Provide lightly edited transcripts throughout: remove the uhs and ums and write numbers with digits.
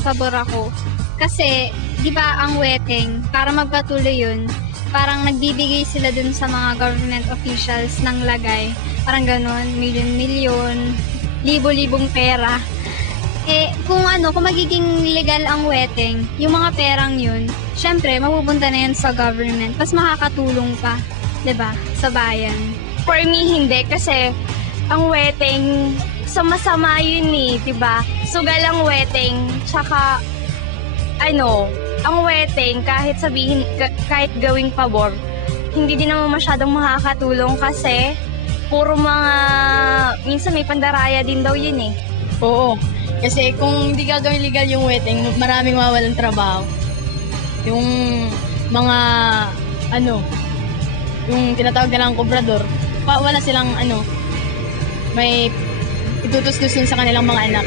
Pabor ako. Kasi, di ba ang weteng, para magpatuloy yun, parang nagbibigay sila dun sa mga government officials ng lagay. Parang ganun, milyon-milyon, libo-libong pera. Kung magiging legal ang weteng, yung mga perang yun, syempre, mapupunta na yan sa government. Mas makakatulong pa, di ba, sa bayan. For me, hindi. Kasi ang weteng, sama-sama yun eh, di ba? Sugal ang weteng, tsaka, ang weteng, kahit gawing pabor, hindi din naman masyadong makakatulong kasi puro minsan may pandaraya din daw yun eh. Oo. Kasi kung hindi gagawin legal yung weteng, maraming mawawalan trabaho. Yung mga, yung tinatawag nilang kobrador, wala silang, may itutustos sa kanilang mga anak.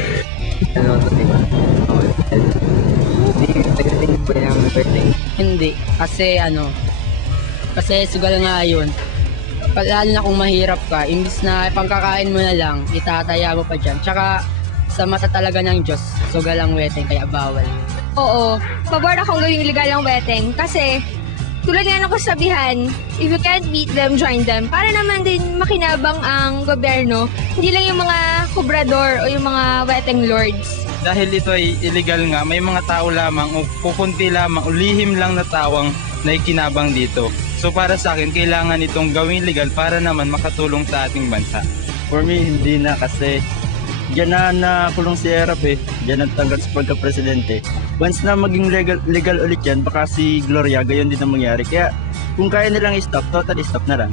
Diba? Hindi, po yung birthday. Hindi, kasi sugal nga yun. Lalo na kung mahirap ka, imbis na pangkakain mo na lang, itataya mo pa dyan. Tsaka, sa mata talaga ng Diyos, sugal ang weteng, kaya bawal. Oo, pabor akong gawing illegal ang weteng kasi tulad nga ng kasabihan, if you can't beat them, join them. Para naman din makinabang ang gobyerno, hindi lang yung mga kubrador o yung mga weteng lords. Dahil ito ay illegal nga, may mga tao lamang o kukunti lamang o lihim lang na tawang naikinabang dito. So para sa akin, kailangan itong gawing legal para naman makatulong sa ating bansa. For me, hindi na kasi diyan na nakulong si Erap diyan nagtanggal sa pagka-presidente. Once na maging legal ulit yan, baka si Gloria gayon din ang mangyari. Kaya kung kaya nilang i-stop, totally stop na lang.